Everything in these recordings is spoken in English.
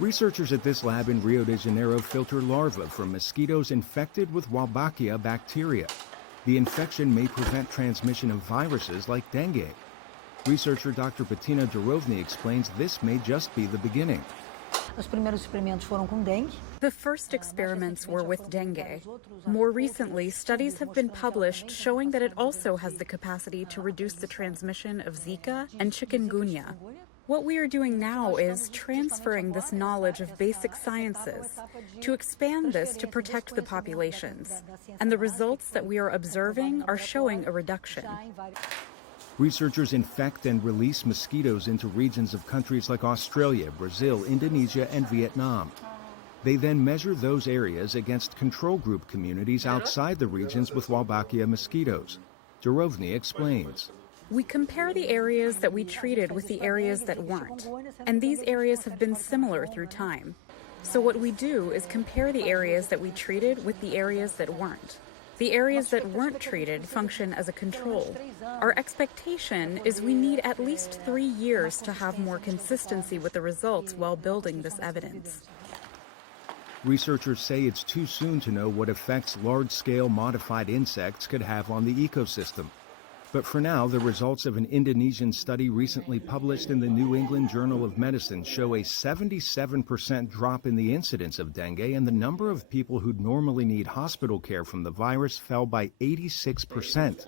Researchers at this lab in Rio de Janeiro filter larvae from mosquitoes infected with Wolbachia bacteria. The infection may prevent transmission of viruses like dengue. Researcher Dr. Bettina Durovny explains this may just be the beginning. The first experiments were with dengue. More recently, studies have been published showing that it also has the capacity to reduce the transmission of Zika and chikungunya. What we are doing now is transferring this knowledge of basic sciences to expand this to protect the populations. And the results that we are observing are showing a reduction. Researchers infect and release mosquitoes into regions of countries like Australia, Brazil, Indonesia, and Vietnam. They then measure those areas against control group communities outside the regions with Wolbachia mosquitoes. Durovny explains. We compare the areas that we treated with the areas that weren't, and these areas have been similar through time. So what we do is compare the areas that we treated with the areas that weren't. The areas that weren't treated function as a control. Our expectation is we need at least 3 years to have more consistency with the results while building this evidence. Researchers say it's too soon to know what effects large-scale modified insects could have on the ecosystem. But for now, the results of an Indonesian study recently published in the New England Journal of Medicine show a 77% drop in the incidence of dengue, and the number of people who'd normally need hospital care from the virus fell by 86%.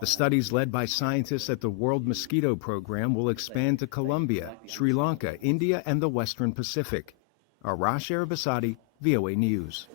The studies led by scientists at the World Mosquito Program will expand to Colombia, Sri Lanka, India, and the Western Pacific. Arash, Arabasadi, VOA News.